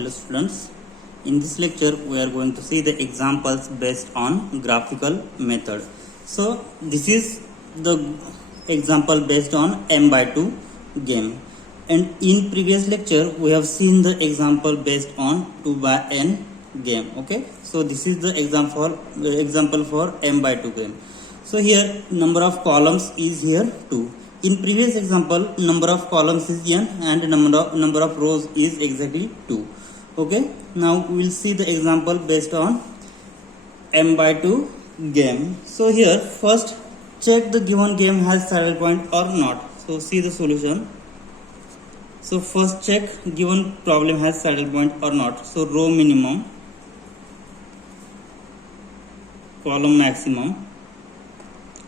Hello students, in this lecture we are going to see the examples based on graphical method. So this is the example based on m by 2 game, and in previous lecture we have seen the example based on 2 by n game. Okay, so this is the example for m by 2 game. So here number of columns is here 2. In previous example, number of columns is n and number of rows is exactly 2. Okay, now we will see the example based on m by 2 game. So here first check the given game has saddle point or not. So see the solution. So first check given problem has saddle point or not. So row minimum, column maximum,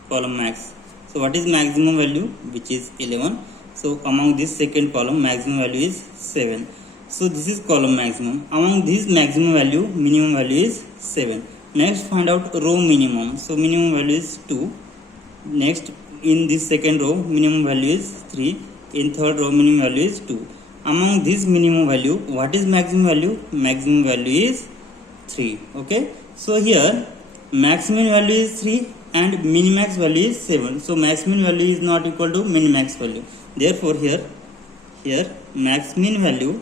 column max. So what is maximum value? Which is 11. So among this second column maximum value is 7. So this is column maximum. Among these maximum value, minimum value is 7. Next find out row minimum. So minimum value is 2. Next in this second row minimum value is 3. In third row minimum value is 2. Among this minimum value, what is maximum value? Maximum value is 3. Okay. So here maximum value is 3 and minimax value is 7. So maximum value is not equal to minimax value. Therefore here maximum value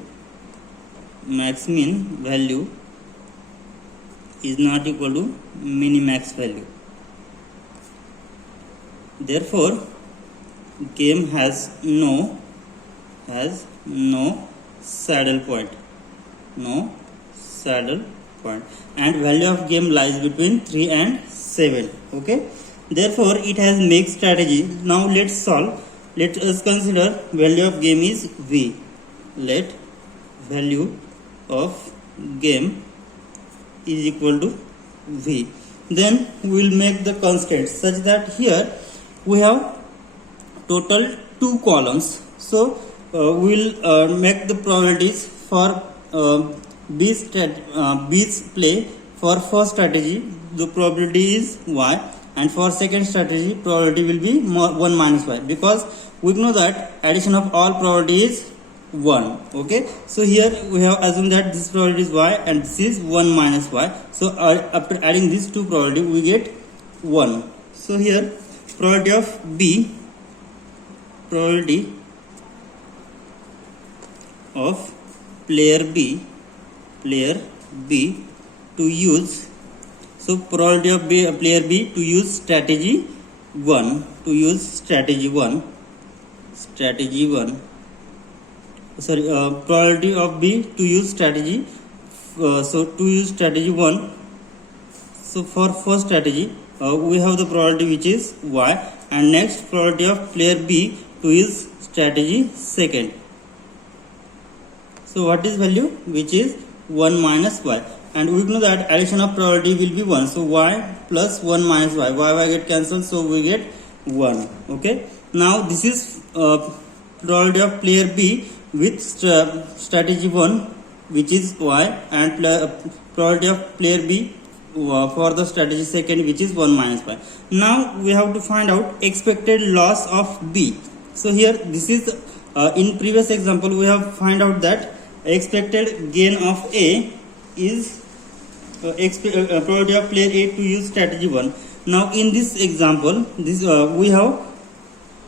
is not equal to minimax value. Therefore game has no saddle point. No saddle point. And value of game lies between 3 and 7. Okay, therefore it has mixed strategy. Now let's solve. Let us consider value of game is v. Let value of game is equal to v. Then we will make the constant such that here we have total 2 columns. So we will make the probabilities for B's play. For first strategy the probability is y, and for second strategy probability will be 1 minus y, because we know that addition of all probability is 1. Okay, so here we have assumed that this probability is y and this is 1 minus y. So after adding these two probability we get 1. So here probability of B, probability of player B to use, so probability of player B to use strategy 1, probability of B to use strategy, so to use strategy 1. So for first strategy we have the probability which is y, and next probability of player B to use strategy second. So what is value? Which is 1 minus y, and we know that addition of probability will be 1. So y plus 1 minus y get cancelled, so we get 1. Okay, now this is probability of player B with strategy 1 which is y, and probability of player B for the strategy second which is 1 minus y. Now we have to find out expected loss of B. So here this is in previous example we have find out that expected gain of A is probability of player A to use strategy 1. Now in this example we have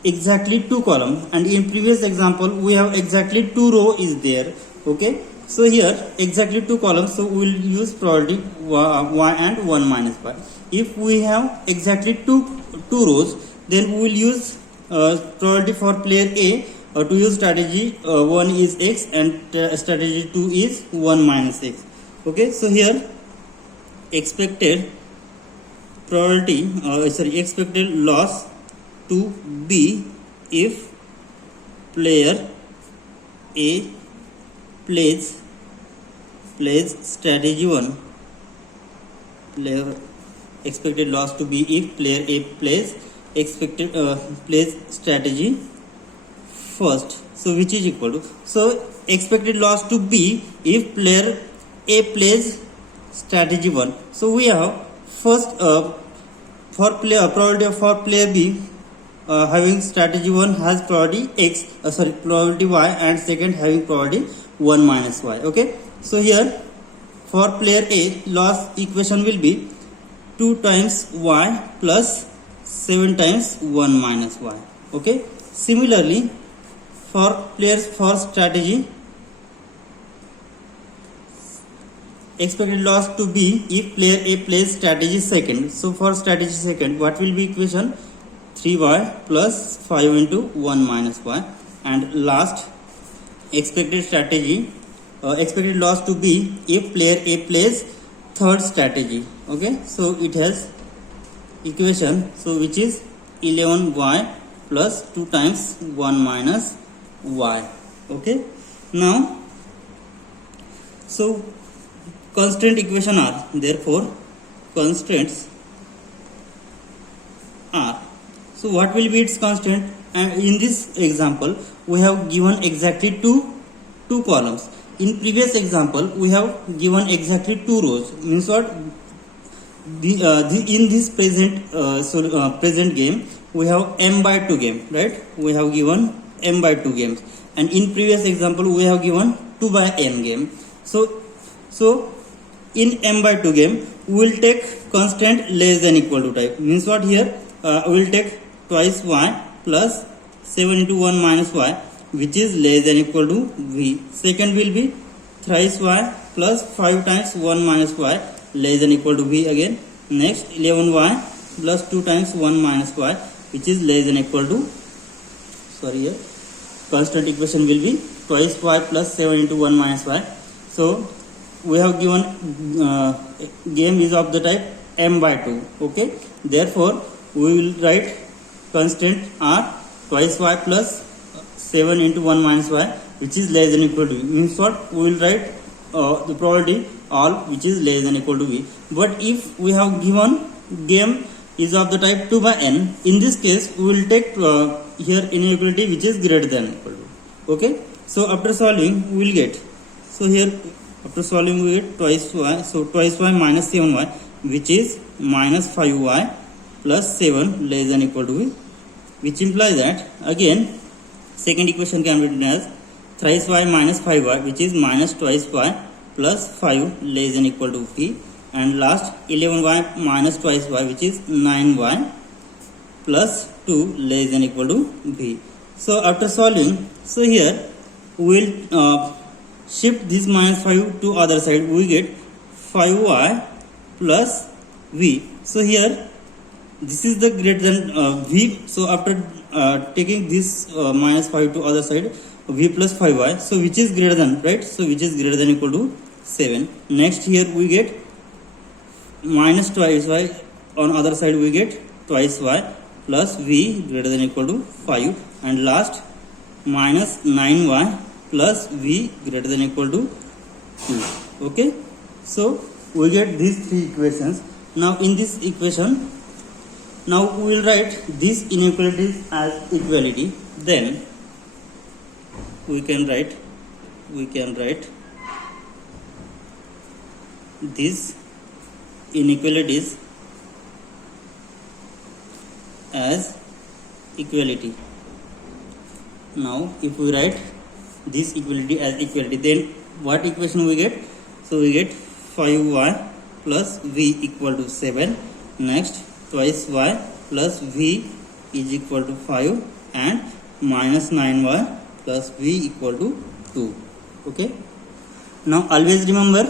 exactly 2 columns, and in previous example we have exactly 2 row is there. Okay, so here exactly 2 columns, so we will use probability y and 1 minus y. If we have exactly 2 rows, then we will use probability for player A to use strategy 1 is x and strategy 2 is 1 minus x. Okay, so here expected expected loss to B if player A plays strategy 1. Expected loss to B if player A plays strategy first. So which is equal to, so expected loss to B if player A plays strategy 1. So we have first probability for player B having strategy 1 has probability probability y, and second having probability 1 minus y. Okay, So here for player A, loss equation will be 2 times y plus 7 times 1 minus y. Okay. Similarly, for players for strategy, expected loss to be if player A plays strategy second. So for strategy second, what will be equation? 3y plus 5 into 1 minus y. And last, expected strategy, expected loss to be if player A plays third strategy. Okay, so it has equation, so which is 11y plus 2 times 1 minus y. Okay, now so constant equation are, therefore constants are. So what will be its constant? And in this example we have given exactly two columns. In previous example we have given exactly 2 rows. Means what? In this present game we have m by 2 game, right? We have given m by 2 games, and in previous example we have given 2 by n game. So in m by 2 game we will take constant less than equal to type. Means what? Here we will take twice y plus 7 into 1 minus y, which is less than equal to v. Second will be thrice y plus 5 times 1 minus y, less than equal to v again. Next 11y plus 2 times 1 minus y, which is less than equal to, here constant equation will be twice y plus 7 into 1 minus y. So we have given game is of the type m by 2. Okay, therefore we will write constant are twice y plus 7 into 1 minus y, which is less than equal to v. Means what? We will write the probability all which is less than equal to v. But if we have given game is of the type 2 by n, in this case we will take here inequality which is greater than equal to. Okay, so after solving we will get, so here after solving we get twice y, so twice y minus 7y, which is minus 5y plus 7 less than equal to v, which implies that again second equation can be written as thrice y minus 5y, which is minus twice y plus 5 less than equal to v, and last 11y minus twice y, which is 9y plus 2 less than equal to v. So after solving, so here we will shift this minus 5 to other side, we get 5y plus v. So here this is the greater than v. So after taking this minus 5 to other side, v plus 5y, so which is greater than, right? So which is greater than equal to 7. Next here we get minus twice y, on other side we get twice y plus v greater than equal to 5, and last minus 9y plus v greater than equal to 2. Okay, so we get these 3 equations. Now in this equation, now we will write these inequalities as equality. Then we can write these inequalities as equality. Now if we write this equality as equality, then what equation we get? So we get 5y plus v equal to 7. Next twice y plus v is equal to 5, and minus 9y plus v equal to 2. Okay, now always remember,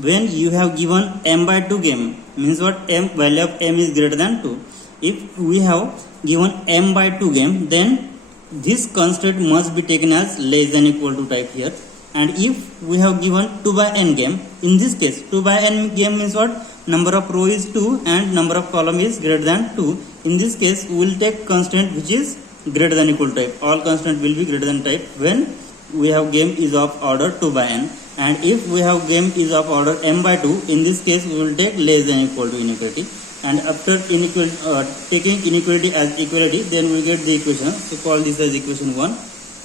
when you have given m by 2 game, means what? M value of m is greater than 2. If we have given m by 2 game, then this constant must be taken as less than equal to type here. And if we have given 2 by n game, in this case 2 by n game means what? Number of row is 2 and number of column is greater than 2. In this case we will take constant which is greater than equal to type. All constant will be greater than type when we have game is of order 2 by n. And if we have game is of order m by 2, in this case we will take less than equal to inequality. And after taking inequality as equality, then we get the equation. So call this as equation 1,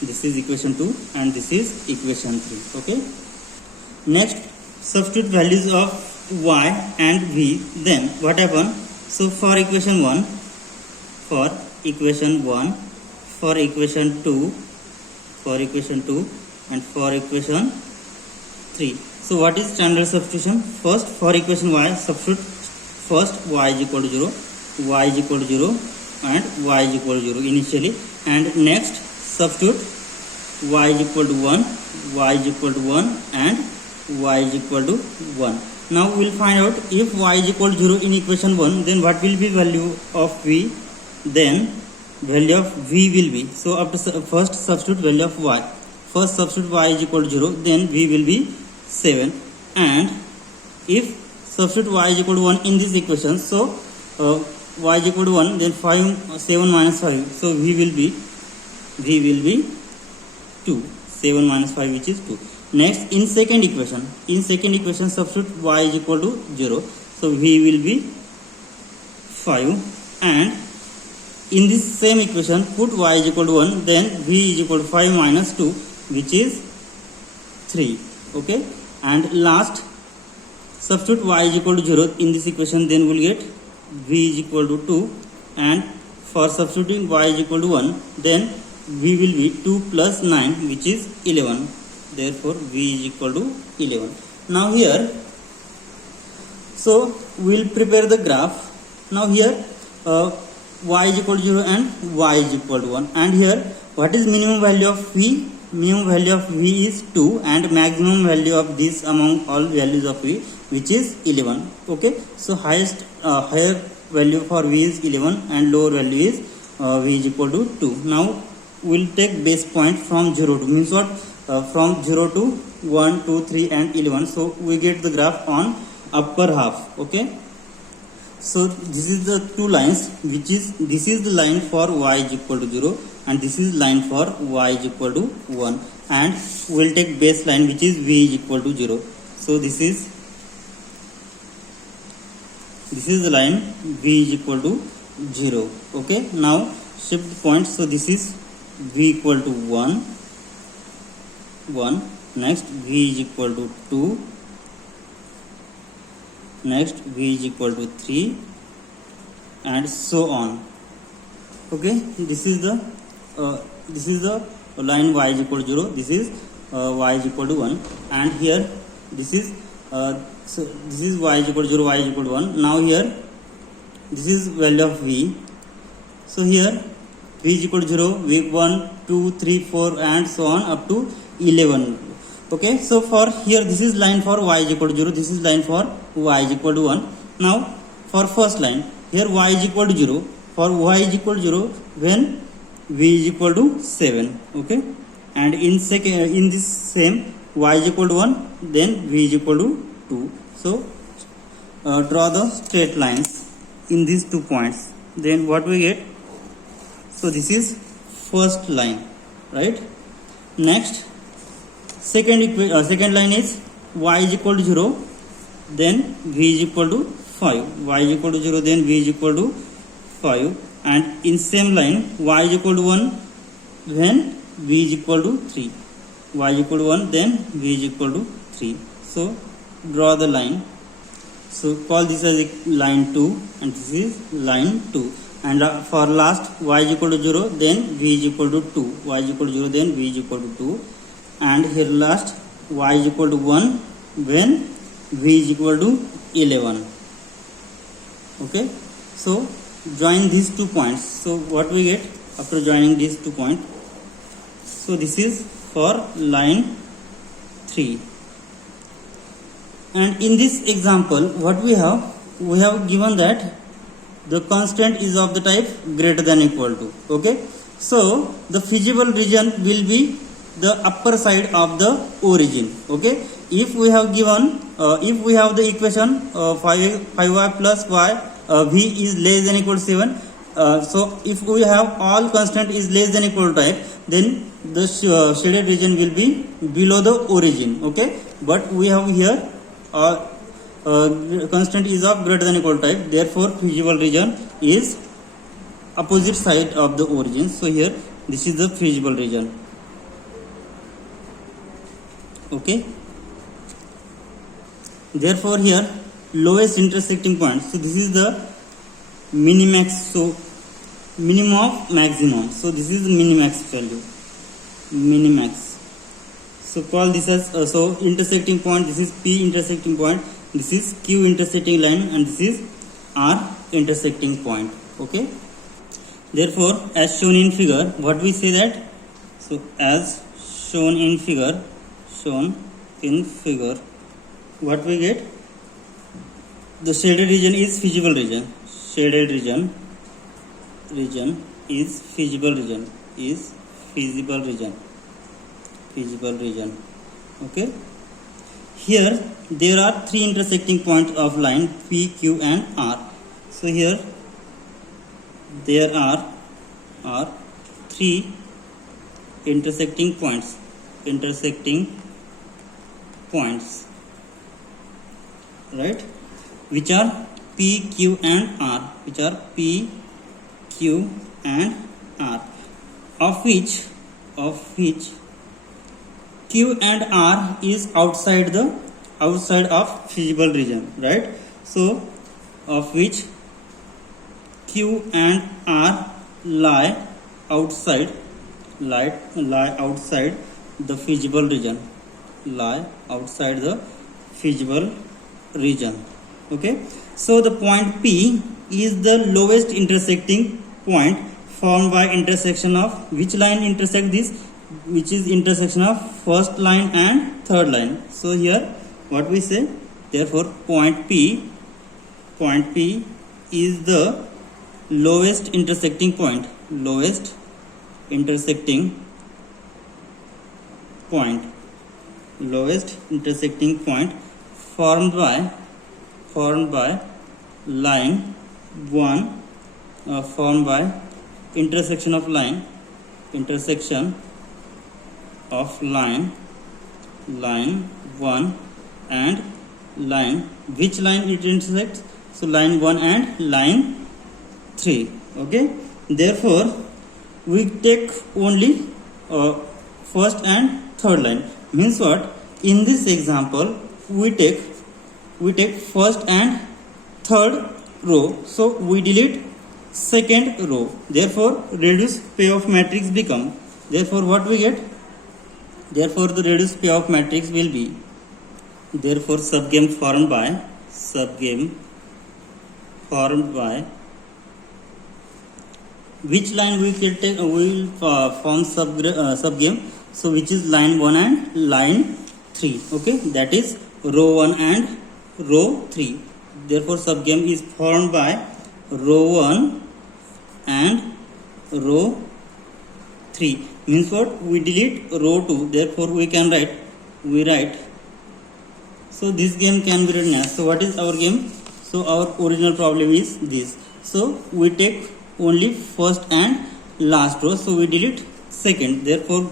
this is equation 2, and this is equation 3. Okay, next substitute values of y and v. Then what happen? So for equation 1, for equation 2, for equation 2, and for equation 3, So what is standard substitution? First, for equation y, substitute first y is equal to 0, y is equal to 0 and y is equal to 0 initially, and next substitute y is equal to 1, y is equal to 1 and y is equal to 1. Now we will find out if y is equal to 0 in equation 1, then what will be value of v? Then value of v will be, so after first substitute value of y, first substitute y is equal to 0, then v will be 7, and if substitute y is equal to 1 in this equation, so y is equal to 1, then 7 minus 5, so v will be 2, 7 minus 5 which is 2. Next, in second equation substitute y is equal to 0, so v will be 5, and in this same equation put y is equal to 1, then v is equal to 5 minus 2 which is 3. Okay, and last substitute y is equal to 0 in this equation, then we'll get v is equal to 2, and for substituting y is equal to 1, then v will be 2 plus 9 which is 11, therefore v is equal to 11. Now here, so we'll prepare the graph. Now here y is equal to 0 and y is equal to 1, and here what is minimum value of v? Minimum value of v is 2 and maximum value of this among all values of v which is 11. Okay, so highest higher value for v is 11 and lower value is v is equal to 2. Now we'll take base point from 0 to, means what, from 0 to 1, 2, 3 and 11, so we get the graph on upper half. Okay, so this is the two lines, which is, this is the line for y is equal to 0 and this is line for y is equal to 1, and we'll take baseline which is v is equal to 0. So this is the line v is equal to 0. Okay, now shift the point, so this is v equal to 1, next v is equal to 2, next v is equal to 3 and so on. Okay, this is the line y is equal to 0, this is y is equal to 1, and here this is so this is y is equal to 0, y is equal to 1. Now here this is value of v, so here v is equal to 0, v 1, 2, 3, 4 and so on up to 11. Okay, so for here this is line for y is equal to 0, this is line for y is equal to 1. Now for first line, here y is equal to 0, for y is equal to 0 when v is equal to 7. Okay, and in this same y is equal to 1, then v is equal to 2. So draw the straight lines in these 2 points, then what we get, so this is first line, right? Next, second line is y is equal to 0, then v is equal to 5, y is equal to 0, then v is equal to 5, and in same line y is equal to 1 when v is equal to 3, y is equal to 1, then v is equal to 3. So draw the line, so call this as line 2 and this is line 2, and for last y is equal to 0, then v is equal to 2, y is equal to 0, then v is equal to 2, and here last y is equal to 1 when v is equal to 11. Okay, so join these 2 points, so what we get after joining these 2 points, so this is for line 3. And in this example what we have given that the constant is of the type greater than equal to. Okay, so the feasible region will be the upper side of the origin. Okay, if we have given if we have the equation 5y plus y, v is less than equal to 7, so if we have all constant is less than equal to type, then the shaded region will be below the origin. Okay, but we have here constant is of greater than equal to type, therefore feasible region is opposite side of the origin. So here this is the feasible region. Okay, therefore here lowest intersecting point, so this is the minimax, so minimum of maximum, so this is the minimax value, minimax. So call this as so intersecting point. This is P intersecting point. This is Q intersecting line, and this is R intersecting point. Okay. Therefore, as shown in figure, what we say that, so as shown in figure, what we get, the shaded region is feasible region. Shaded region is feasible region. Okay. Here there are three intersecting points of line P, Q and R. So here there are three intersecting points, right, which are P, Q and R, of which Q and R is outside of feasible region, right? So of which Q and R lie outside the feasible region. Okay. So the point P is the lowest intersecting point formed by intersection of which line intersect this, which is intersection of first line and third line. So here what we say, therefore point P is the lowest intersecting point formed by line 1, formed by intersection of line 1 and line, which line it intersects, so line 1 and line 3. Okay. Therefore we take only first and third line. Means what? In this example we take first and third row, so we delete second row. Therefore reduced payoff matrix become, therefore what we get, therefore the reduced payoff matrix will be, therefore subgame formed by which line we will take, we will form subgame, so which is line 1 and line 3. Okay, that is row 1 and row 3. Therefore subgame is formed by row 1 and row 3. Means what? We delete row 2, therefore we write, so this game can be written as, so what is our game? So our original problem is this, so we take only first and last row, so we delete second, therefore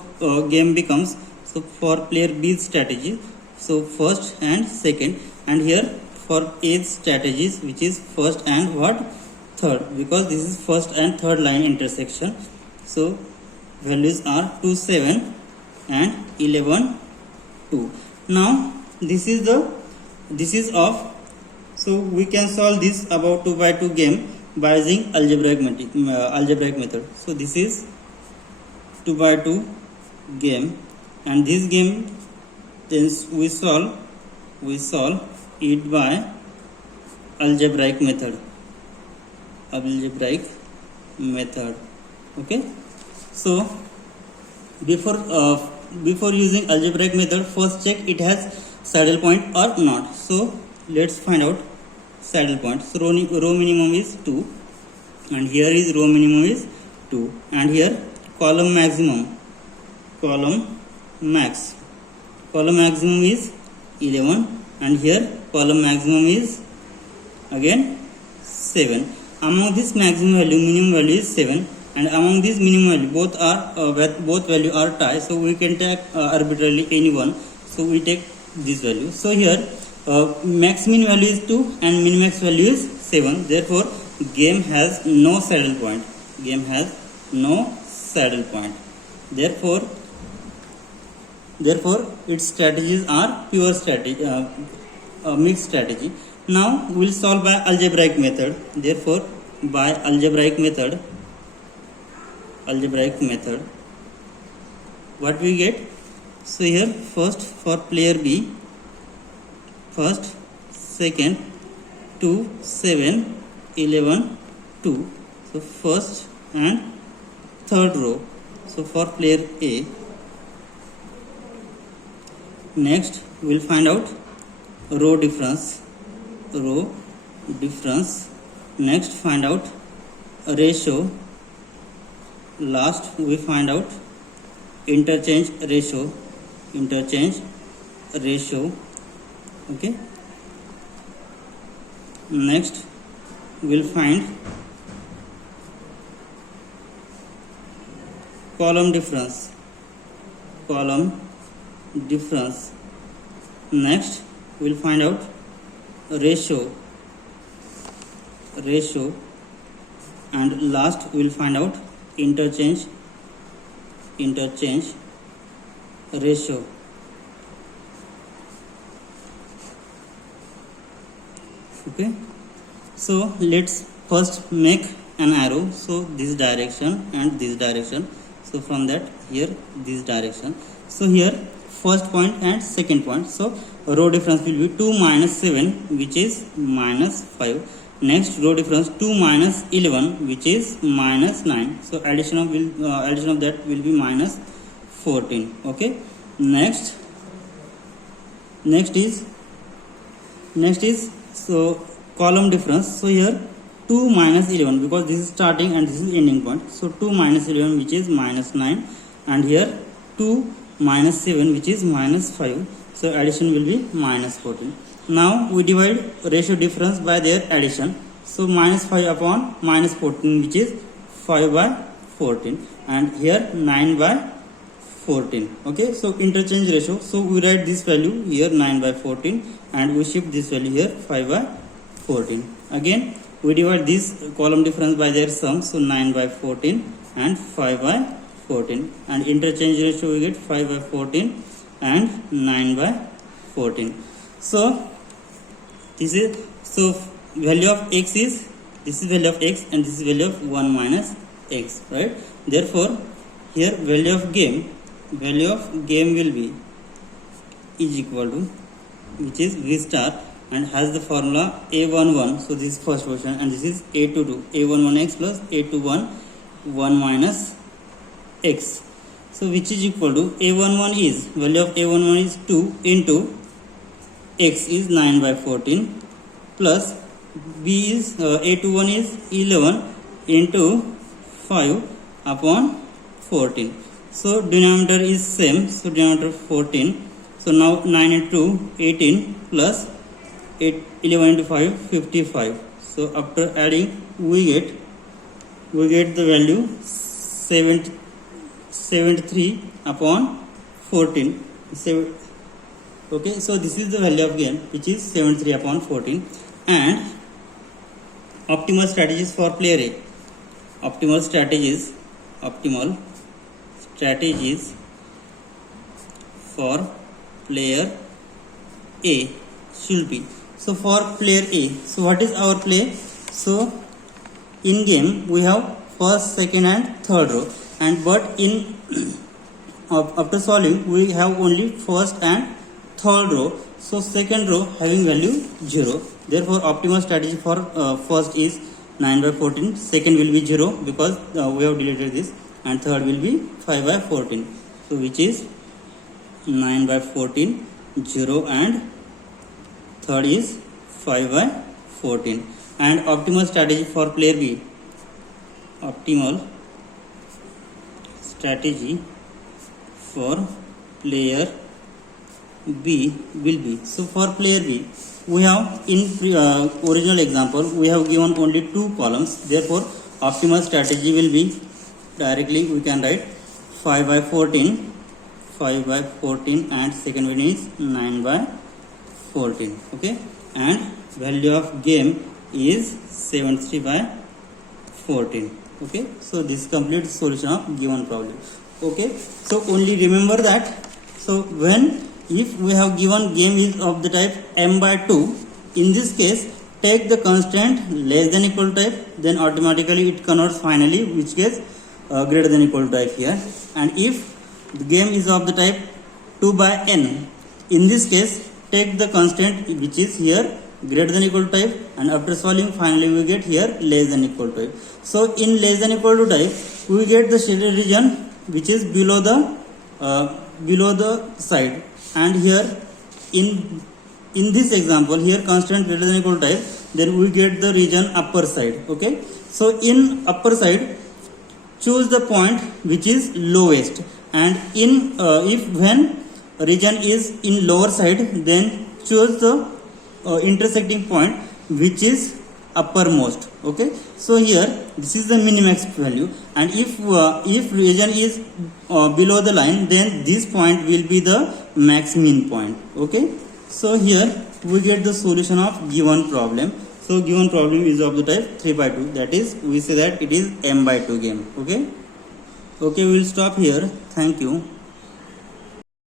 game becomes, so for player B's strategy, so first and second, and here for A's strategies, which is first and what, third, because this is first and third line intersection. So values are 2, 7 and 11, 2. Now this is of, so we can solve this about 2 by 2 game by using algebraic method. So this is 2 by 2 game, and this game then we solve it by algebraic method. Okay. So before using algebraic method, first check it has saddle point or not. So let's find out saddle point. So row minimum is 2, and here is row minimum is 2, and here column maximum is 11, and here column maximum is again 7. Among this maximum value, minimum value is 7, and among this minimum value, both value are tie, so we can take arbitrarily any one, so we take this value. So here max min value is 2 and min max value is 7, therefore game has no saddle point, therefore its strategies are pure strategy, mixed strategy. Now we will solve by algebraic method. Therefore by algebraic method, what we get, So here first for player B, first, second, 2, 7, 11, 2. So first and third row. So for player A. Next we'll find out row difference. Next find out ratio. Last we find out interchange ratio. Okay. Next we'll find column difference. Next we'll find out ratio, and last we'll find out interchange ratio. Okay, so let's first make an arrow. So this direction and this direction. So from that here this direction. So here first point and second point. So row difference will be 2 minus 7, which is minus 5. Next row difference 2 minus 11, which is minus 9. So addition of that will be minus 14. Okay. Next is so column difference. So here 2 minus 11, because this is starting and this is ending point. So 2 minus 11, which is minus 9, and here 2 minus 7, which is minus 5. So addition will be minus 14. Now we divide ratio difference by their addition. So minus 5 upon minus 14, which is 5 by 14, and here 9 by 14. Okay, so interchange ratio. So we write this value here 9 by 14, and we shift this value here 5 by 14. Again we divide this column difference by their sum. So 9 by 14 and 5 by 14, and interchange ratio we get 5 by 14 and 9 by 14. So this is, so value of x is, this is value of x, and this is value of 1 minus x, right? Therefore here value of game will be is equal to, which is v star, and has the formula a11. So this is first version, and this is a22, a11x plus a21 1 minus x. So which is equal to a11 is, value of a11 is 2 into x is 9 by 14, plus b is a21 is 11 into 5 upon 14. So denominator is same, so denominator 14. So now 9 into 18 plus 11 into 5 55. So after adding we get the value 73 upon 14. Okay, so this is the value of gain, which is 73 upon 14. And optimal strategies for player A. Optimal strategies for player A should be. So for player A, so what is our play? So in game we have first, second and third row, and but in after solving we have only first and third row. So second row having value 0. Therefore optimal strategy for first is 9 by 14, second will be 0 because we have deleted this, and third will be 5 by 14. So which is 9 by 14, 0, and third is 5 by 14. And optimal strategy for player B. Optimal strategy for player B will be. So for player B, we have in original example we have given only 2 columns. Therefore optimal strategy will be, directly we can write 5 by 14, and second one is 9 by 14. Okay, and value of game is 73 by 14. Okay, so this completes solution of given problem. Okay, so only remember that, so when if we have given game is of the type m by 2, in this case take the constant less than equal to type, then automatically it converts finally, which case greater than equal to type here. And if the game is of the type 2 by n. In this case, take the constant which is here greater than equal to type, and after solving finally we get here less than equal to type. So in less than equal to type, we get the shaded region which is below the side, and here in this example here constant greater than equal to type, then we get the region upper side. Okay, so in upper side, choose the point which is lowest, and in if when region is in lower side, then choose the intersecting point which is uppermost. Okay, so here this is the minimax value, and if region is below the line, then this point will be the max min point. Okay, so here we get the solution of given problem. So given problem is of the type 3 by 2, that is we say that it is m by 2 game. Okay, we will stop here. Thank you.